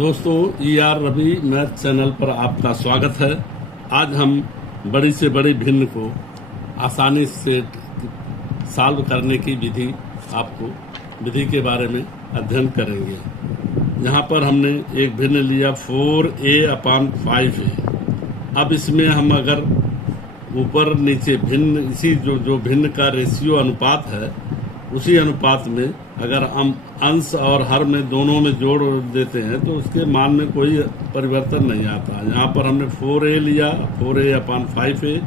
दोस्तों Ravi math channel पर आपका स्वागत है। आज हम बड़ी से बड़ी भिन्न को आसानी से सॉल्व करने की विधि के बारे में अध्ययन करेंगे। यहाँ पर हमने एक भिन्न लिया 4a/5a। अब इसमें हम अगर ऊपर नीचे भिन्न इसी जो भिन्न का रेशियो अनुपात है उसी अनुपात में अगर हम अंश और हर में दोनों में जोड़ देते हैं तो उसके मान में कोई परिवर्तन नहीं आता। यहाँ पर हमने 4a लिया, 4a/5a,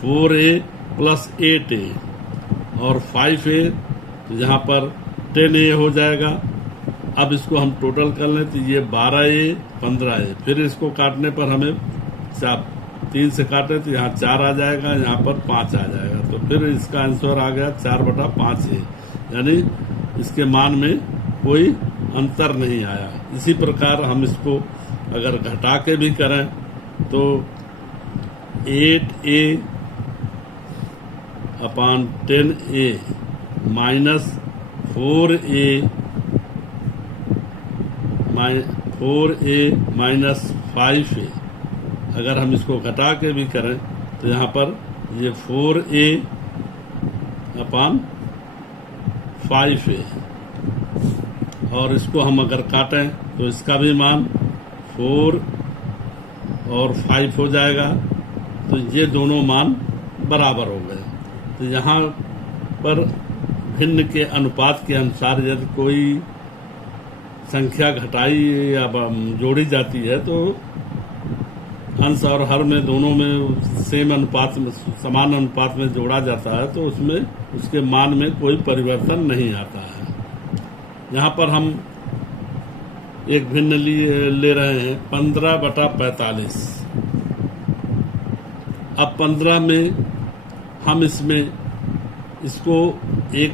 4a + 8a और 5a, यहाँ पर 10a हो जाएगा। अब इसको हम टोटल कर लें तो ये 12a, 15a। फिर इसको काटने पर हमें 3 से काटे तो यहाँ 4 आ जाएगा, यहाँ पर 5 आ जाएगा। तो फिर इसका आंसर आ गया 4/5a, यानी इसके मान में कोई अंतर नहीं आया। इसी प्रकार हम इसको अगर घटा के भी करें तो 8a/10a minus 4a minus 5a, अगर हम इसको घटा के भी करें तो यहाँ पर ये 4a/5a और इसको हम अगर काटें तो इसका भी मान 4 और 5 हो जाएगा। तो ये दोनों मान बराबर हो गए। तो यहाँ पर भिन्न के अनुपात के अनुसार यदि कोई संख्या घटाई या जोड़ी जाती है तो अंश और हर में दोनों में समान अनुपात में जोड़ा जाता है तो उसमें उसके मान में कोई परिवर्तन नहीं आता है। यहाँ पर हम एक भिन्न ले रहे हैं 15/45। अब 15 में हम इसको एक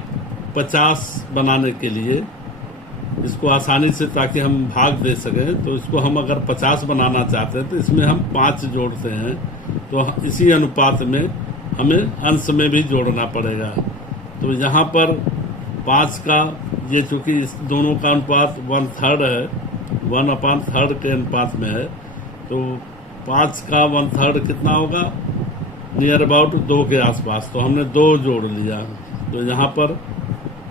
50 बनाने के लिए इसको आसानी से, ताकि हम भाग दे सकें, तो इसको हम अगर 50 बनाना चाहते हैं तो इसमें हम 5 जोड़ते हैं। तो इसी अनुपात में हमें अंश में भी जोड़ना पड़ेगा। तो यहाँ पर 5 का ये चूंकि इस दोनों का अनुपात 1/3 है, 1/3 के अनुपात में है, तो 5 का 1/3 कितना होगा? नियर अबाउट 2 के आसपास। तो हमने 2 जोड़ लिया तो यहाँ पर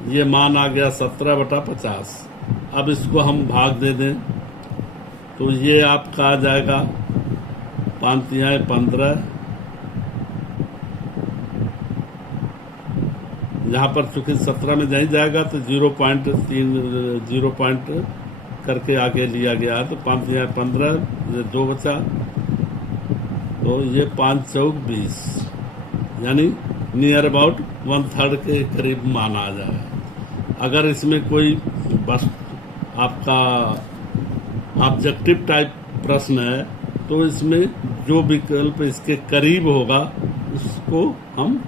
ये मान आ गया 17/50। अब इसको हम भाग दे दें तो ये आपका आ जाएगा 5×3 = 15। यहाँ पर चूंकि 17 में नहीं जाएगा तो 0 पॉइंट करके आगे लिया गया है। तो 5×3 = 15, ये 2 बचा, तो ये 5×4 = 20, यानी नियर अबाउट 1/3 के करीब मान आ जाएगा। अगर इसमें कोई बस आपका ऑब्जेक्टिव टाइप प्रश्न है तो इसमें जो विकल्प इसके करीब होगा उसको हम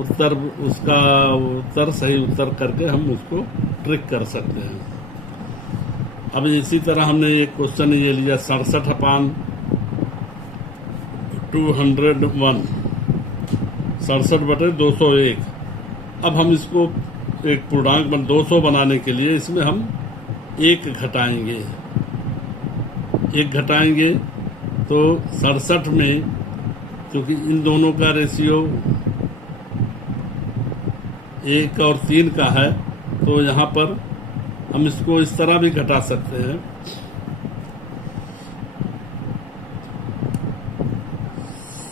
उसका सही उत्तर करके हम उसको ट्रिक कर सकते हैं। अब इसी तरह हमने एक क्वेश्चन ये लिया 67/201, 67/201। अब हम इसको एक पूर्णांक 200 बनाने के लिए इसमें हम 1 घटाएंगे तो 67 में क्योंकि इन दोनों का रेशियो 1 और 3 का है तो यहाँ पर हम इसको इस तरह भी घटा सकते हैं।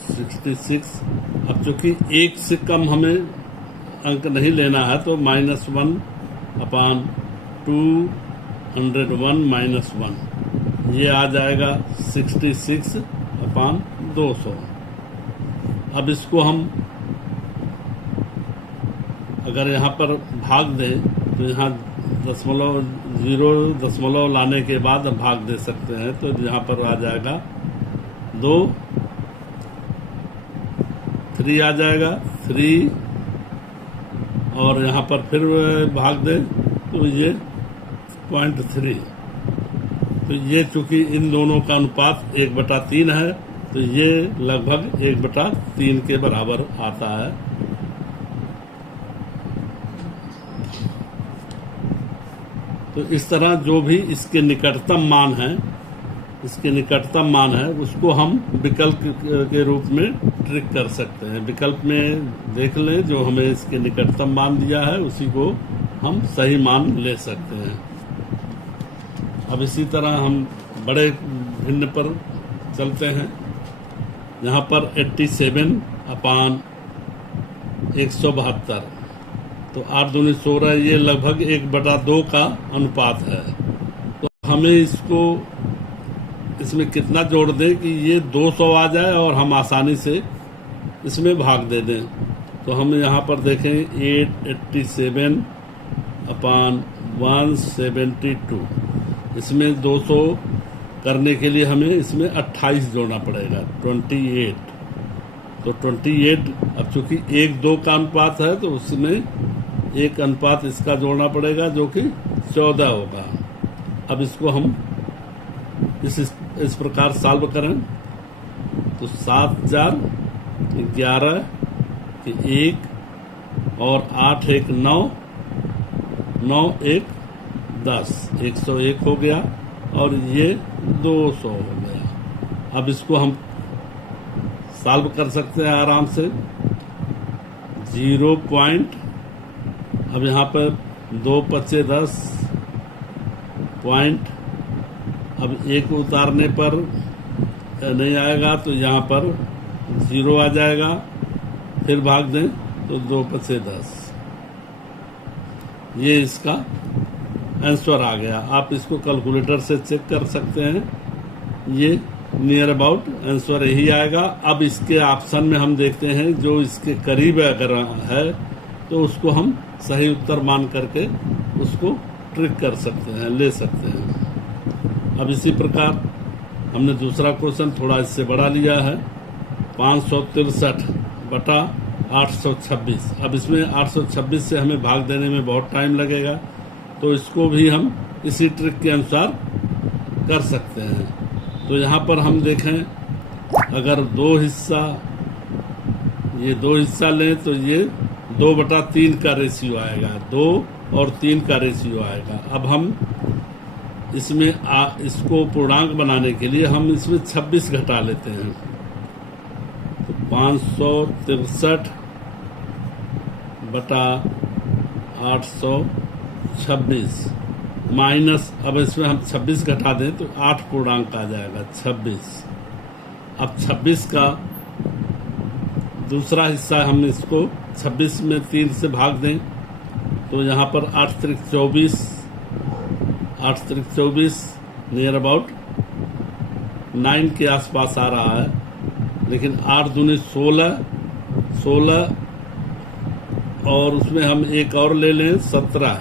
66। अब चूंकि 1 से कम हमें अंक नहीं लेना है तो -1/201 -1, ये आ जाएगा 66/200। अब इसको हम अगर यहाँ पर भाग दें तो यहाँ दशमलव लाने के बाद हम भाग दे सकते हैं। तो यहाँ पर आ जाएगा 2, 3 आ जाएगा 3, और यहाँ पर फिर भाग दें तो ये 0.3। तो ये चूंकि इन दोनों का अनुपात 1/3 है तो ये लगभग 1/3 के बराबर आता है। तो इस तरह जो भी इसके निकटतम मान है उसको हम विकल्प के रूप में ट्रिक कर सकते हैं। विकल्प में देख लें, जो हमें इसके निकटतम मान दिया है उसी को हम सही मान ले सकते हैं। अब इसी तरह हम बड़े भिन्न पर चलते हैं। यहाँ पर 87/172, तो 8 दूनी 16, ये लगभग 1/2 का अनुपात है। तो हमें इसमें कितना जोड़ दें कि ये 200 आ जाए और हम आसानी से इसमें भाग दे दें। तो हम यहाँ पर देखें 887/172, इसमें 200 करने के लिए हमें इसमें 28 जोड़ना पड़ेगा, 28। तो 28, अब चूंकि 1-2 का अनुपात है तो उसमें एक अनुपात इसका जोड़ना पड़ेगा जो कि 14 होगा। अब इसको हम इस प्रकार सॉल्व करें तो 7×4 11 के 1 और 8×1 9, 9×1 10, 101 हो गया और ये 200 हो गया। अब इसको हम सॉल्व कर सकते हैं आराम से। 0 पॉइंट, अब यहाँ पर 2×5 10 पॉइंट, अब 1 उतारने पर नहीं आएगा तो यहाँ पर 0 आ जाएगा, फिर भाग दें तो 2×5 10, ये इसका आंसर आ गया। आप इसको कैलकुलेटर से चेक कर सकते हैं, ये नियर अबाउट आंसर यही आएगा। अब इसके ऑप्शन में हम देखते हैं जो इसके करीब अगर है तो उसको हम सही उत्तर मान करके उसको ट्रिक कर सकते हैं, ले सकते हैं। अब इसी प्रकार हमने दूसरा क्वेश्चन थोड़ा इससे बड़ा लिया है, 563/826। अब इसमें 826 से हमें भाग देने में बहुत टाइम लगेगा, तो इसको भी हम इसी ट्रिक के अनुसार कर सकते हैं। तो यहाँ पर हम देखें, अगर दो हिस्सा लें तो ये 2/3 का रेशियो आएगा, 2 और 3 का रेशियो आएगा। अब हम इसमें इसको पूर्णांक बनाने के लिए हम इसमें 26 घटा लेते हैं। तो 563/826 माइनस, अब इसमें हम 26 घटा दें तो 8 पूर्णांक आ जाएगा, 26। अब 26 का दूसरा हिस्सा हम इसको 26 में 3 से भाग दें तो यहाँ पर 8×3 24 नियर अबाउट 9 के आसपास आ रहा है। लेकिन 8 दूनी 16 और उसमें हम एक और ले लें 17,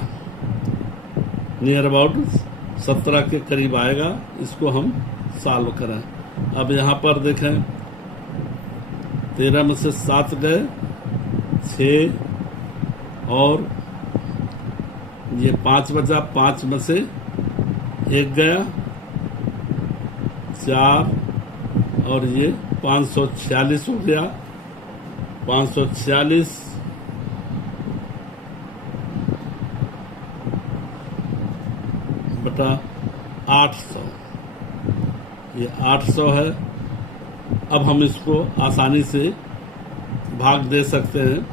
नियर अबाउट 17 के करीब आएगा। इसको हम सॉल्व करें। अब यहाँ पर देखें, 13 में से 7 गए, 6 और ये 5 बचा, 5 में से 1 गया, 4 और ये 546 हो गया, 546 बटा 800, ये 800 है। अब हम इसको आसानी से भाग दे सकते हैं।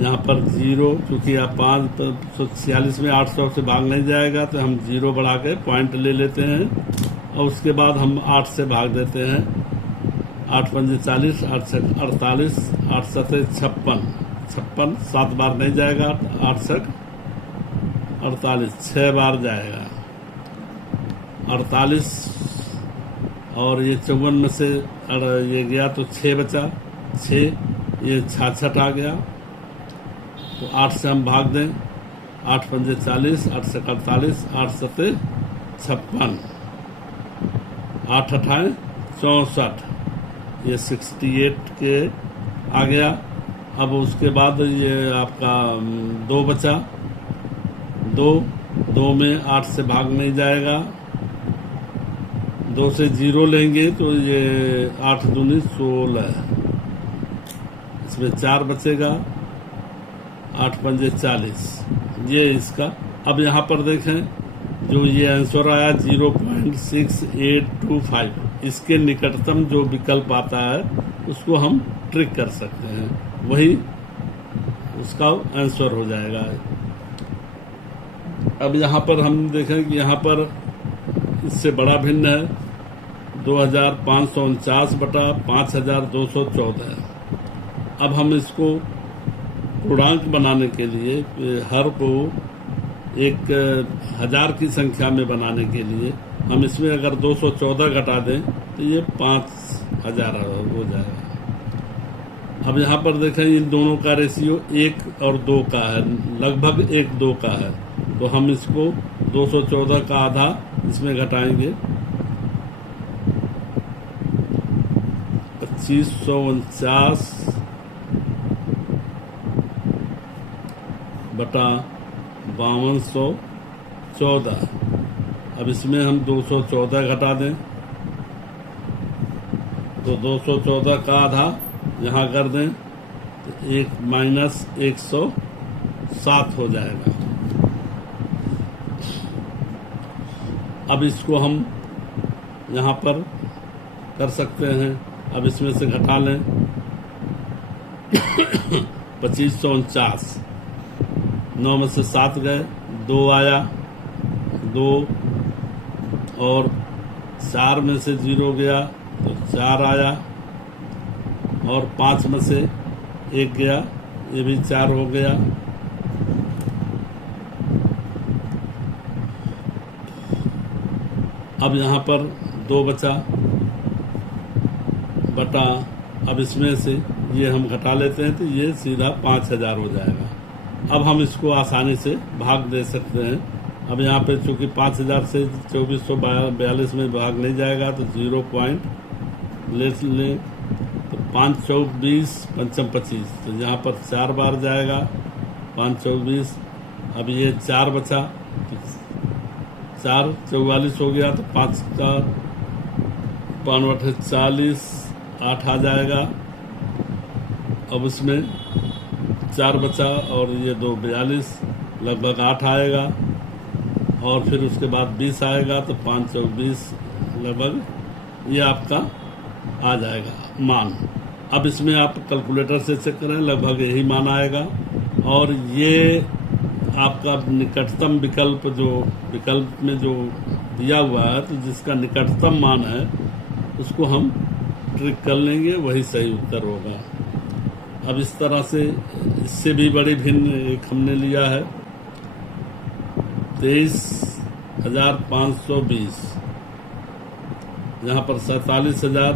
यहाँ पर 0, क्योंकि आप 546 में 800 से भाग नहीं जाएगा तो हम 0 बढ़ा के पॉइंट ले लेते हैं और उसके बाद हम 8 से भाग देते हैं। 8×5 40, 8×6 48, 8×7 56, 7 बार नहीं जाएगा, 8×7 48, 6 बार जाएगा, 48 और ये 54 में से ये गया तो 6 बचा, 6, ये 66 आ गया। तो 8 से हम भाग दें, 8×5 40, 8×7 48, 8×7 56, 8×8 64, ये 68 के आ गया। अब उसके बाद ये आपका 2 बचा, 2 में 8 से भाग नहीं जाएगा, 2 से 0 लेंगे तो ये 8 दूनी 16, इसमें 4 बचेगा, 8×5 40, ये इसका अब यहाँ पर देखें, जो ये आंसर आया 0.6825, इसके निकटतम जो विकल्प आता है उसको हम ट्रिक कर सकते हैं, वही उसका आंसर हो जाएगा। अब यहाँ पर हम देखें कि यहाँ पर इससे बड़ा भिन्न है 2549 बटा 5214 है। अब हम इसको पूर्णांक बनाने के लिए, हर को एक 1000 की संख्या में बनाने के लिए हम इसमें अगर 214 घटा दें तो ये 5000 हो जाएगा। अब यहाँ पर देखें, इन दोनों का रेशियो 1 और 2 का है, लगभग 1:2 का है, तो हम इसको 214 का आधा इसमें घटाएंगे, 2549 बटा 5214। अब इसमें हम 214 घटा दें तो 214 का आधा यहाँ कर दें तो 1-107 हो जाएगा। अब इसको हम यहाँ पर कर सकते हैं। अब इसमें से घटा लें 2549, 9 में से 7 गए, 2 आया, 2 और 4 में से 0 गया तो 4 आया, और 5 में से 1 गया, ये भी 4 हो गया। अब यहाँ पर 2 बचा बटा, अब इसमें से ये हम घटा लेते हैं तो ये सीधा 5000 हो जाएगा। अब हम इसको आसानी से भाग दे सकते हैं। अब यहाँ पे चूंकि 5000 से 2442 में भाग नहीं जाएगा तो 0 पॉइंट ले लें, तो 5 चौक 20, 5 25, तो यहाँ पर 4 बार जाएगा, 5 चौक 20। अब ये 4 बचा तो 4 44 हो गया, तो 5 का 5 बटे 40, 8 आ जाएगा। अब उसमें 4 बचा और ये 2 42, लगभग 8 आएगा, और फिर उसके बाद 20 आएगा तो 5 चौक 20, लगभग ये आपका आ जाएगा मान। अब इसमें आप कैलकुलेटर से चेक करें, लगभग यही मान आएगा। और ये आपका निकटतम विकल्प, जो विकल्प में जो दिया हुआ है तो जिसका निकटतम मान है उसको हम ट्रिक कर लेंगे, वही सही उत्तर होगा। अब इस तरह से इससे भी बड़ी भिन्न एक हमने लिया है 23,520, यहाँ पर 47,000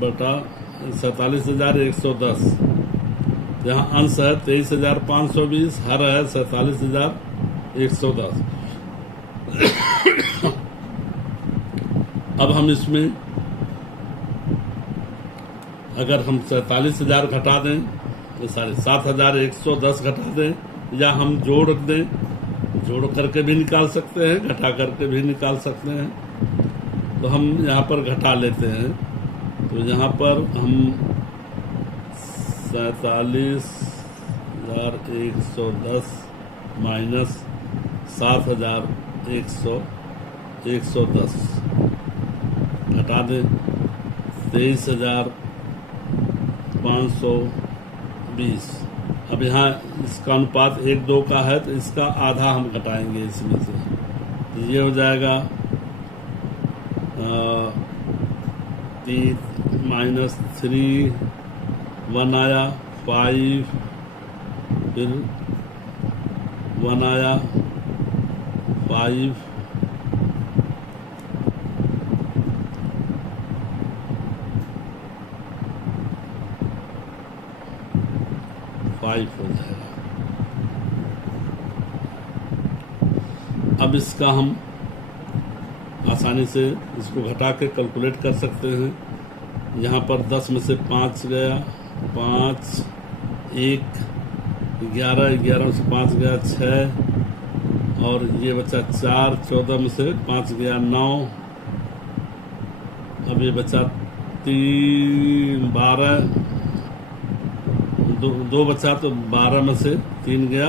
बटा 47,110, जहाँ अंश है 23,520, हर है 47,110। अब हम इसमें अगर हम 47,000 घटा दें, 7,110 घटा दें, या हम जोड़ दें, जोड़ करके भी निकाल सकते हैं, घटा करके भी निकाल सकते हैं। तो हम यहाँ पर घटा लेते हैं, तो यहाँ पर हम 47,110 माइनस 7,110 घटा दें 23,520। अब यहाँ इसका अनुपात 1:2 का है तो इसका आधा हम घटाएंगे इसमें से, तो ये हो जाएगा -3, 1 आया, 5, फिर 1 आया, 5, हो जाएगा। अब इसका हम आसानी से इसको घटा के कैलकुलेट कर सकते हैं। यहाँ पर 10 में से 5 गया, 5, 1, 11, 11 में से 5 गया 6, और ये बचा 4, 14 में से 5 गया 9, अब ये बचा 3, 12, 2 बचा तो 12 में से 3 गया,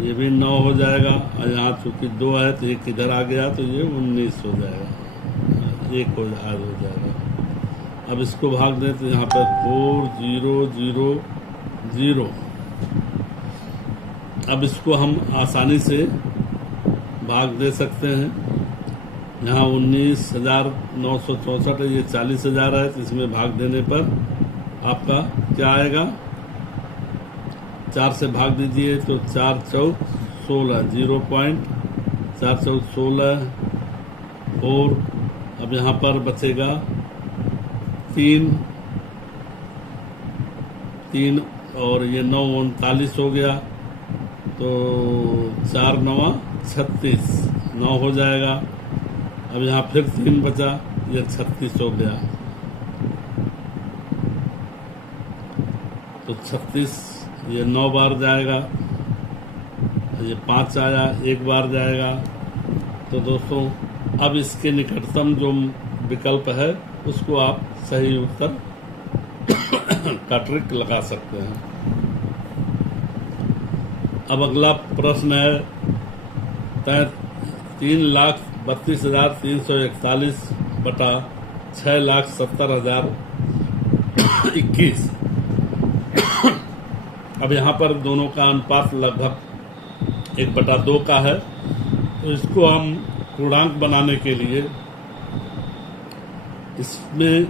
ये भी 9 हो जाएगा, और यहाँ चूंकि 2 है तो एक इधर आ गया तो ये 19 हो जाएगा, एक हो जाएगा। अब इसको भाग दें तो यहाँ पर 4 0 0 0। अब इसको हम आसानी से भाग दे सकते हैं। यहाँ 19,964 है, ये 40,000 है, तो इसमें भाग देने पर आपका क्या आएगा, 4 से भाग दीजिए तो 4 चौक 16, 0.4 चौक 16। और अब यहाँ पर बचेगा 3 और ये 9 39 हो गया, तो 4 9 36, 9 हो जाएगा। अब यहाँ फिर 3 बचा, ये 36 हो गया, तो 36 ये 9 बार जाएगा, ये 5 आया, 1 बार जाएगा। तो दोस्तों अब इसके निकटतम जो विकल्प है उसको आप सही उत्तर का ट्रिक लगा सकते हैं। अब अगला प्रश्न है 3,32,341 बटा 6,70,021। अब यहाँ पर दोनों का अनुपात लगभग 1/2 का है, तो इसको हम पूर्णांक बनाने के लिए इसमें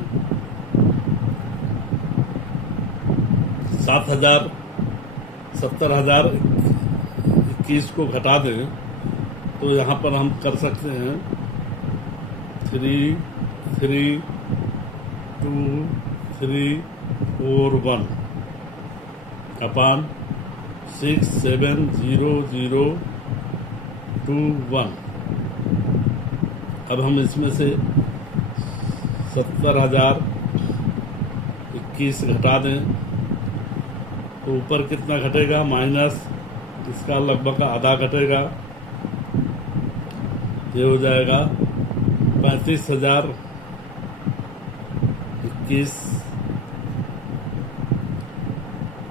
70,21 को घटा दें तो यहाँ पर हम कर सकते हैं 3 3 2 3 4 1 अपान 6 7 0 0 2 1। अब हम इसमें से 70,021 घटा दें तो ऊपर कितना घटेगा, माइनस इसका लगभग आधा घटेगा, ये हो जाएगा 35,021।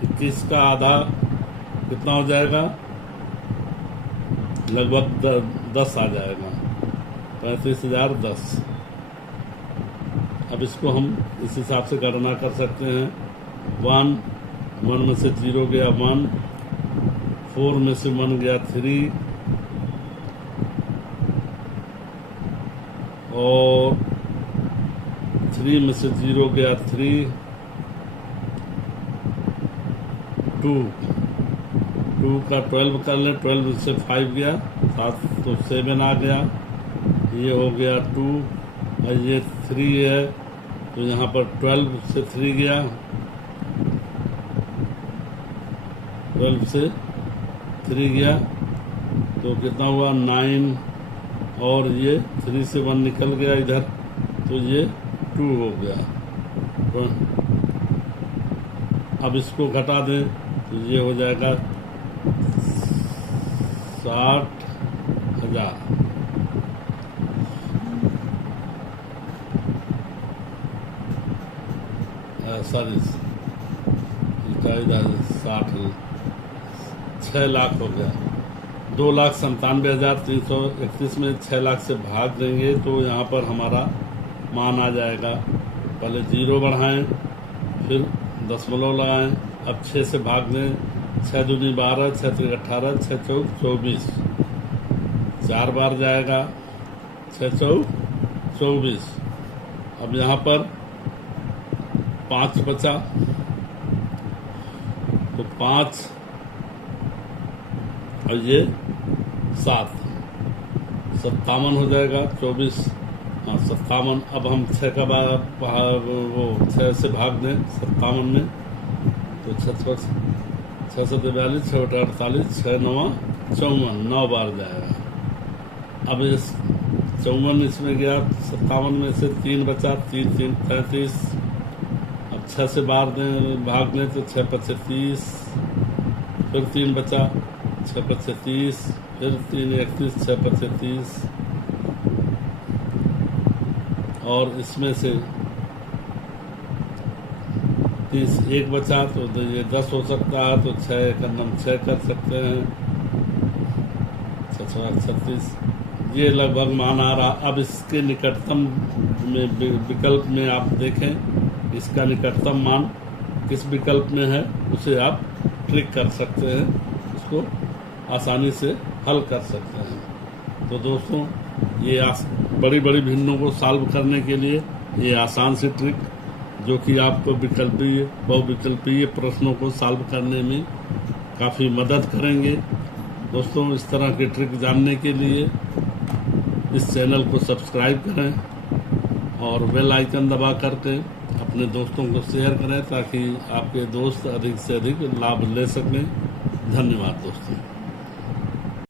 21 का आधा कितना हो जाएगा, लगभग 10 आ जाएगा, 35,010। अब इसको हम इस हिसाब से गणना कर सकते हैं। 1 में से 0 गया 1, 4 में से 1 गया 3, और 3 में से 0 गया 3, 2 का 12 कर लें, 12 से 5 गया 7, तो 7 आ गया, ये हो गया 2, और ये 3 है, तो यहाँ पर 12 से 3 गया, 12 से 3 गया, तो कितना हुआ 9, और ये 3 से 1 निकल गया इधर, तो ये 2 हो गया। तो अब इसको घटा दें तो ये हो जाएगा 60,000। सॉरी, 6 लाख हो गया। 2,97,331 में 6 लाख से भाग देंगे तो यहाँ पर हमारा मान आ जाएगा। पहले 0 बढ़ाएं, फिर दशमलव लगाएं, अब 6 से भाग दें, 6 दूनी 12, 6 3 18, 6 चौक 24, 4 बार जाएगा, 6 चौक 24। अब यहाँ पर 5 बचा, तो 5 और ये 7, 57 हो जाएगा, 24, हाँ 57। अब हम 6 का वो 6 से भाग दें 57 में, तो 6 7 42, 6 48, 6 9 54, 9 बार जाएगा। अब इस 54 इसमें गया, 57 में से 3 बचा, 3 3 33। अब 6 से भाग दें तो 6 5 30, फिर 3 बचा, 6 5 30, फिर 3 31, 6 5 30, और इसमें से 30 1 बचा, तो ये 10 हो सकता है, तो 6 का 6 कर सकते हैं, 36 ये लगभग मान आ रहा। अब इसके निकटतम में विकल्प में आप देखें इसका निकटतम मान किस विकल्प में है, उसे आप क्लिक कर सकते हैं, उसको आसानी से हल कर सकते हैं। तो दोस्तों ये बड़ी बड़ी भिन्नों को सॉल्व करने के लिए ये आसान सी ट्रिक जो कि आपको विकल्पीय बहुविकल्पीय प्रश्नों को सॉल्व करने में काफ़ी मदद करेंगे। दोस्तों इस तरह के ट्रिक जानने के लिए इस चैनल को सब्सक्राइब करें और बेल आइकन दबा करके अपने दोस्तों को शेयर करें ताकि आपके दोस्त अधिक से अधिक लाभ ले सकें। धन्यवाद दोस्तों।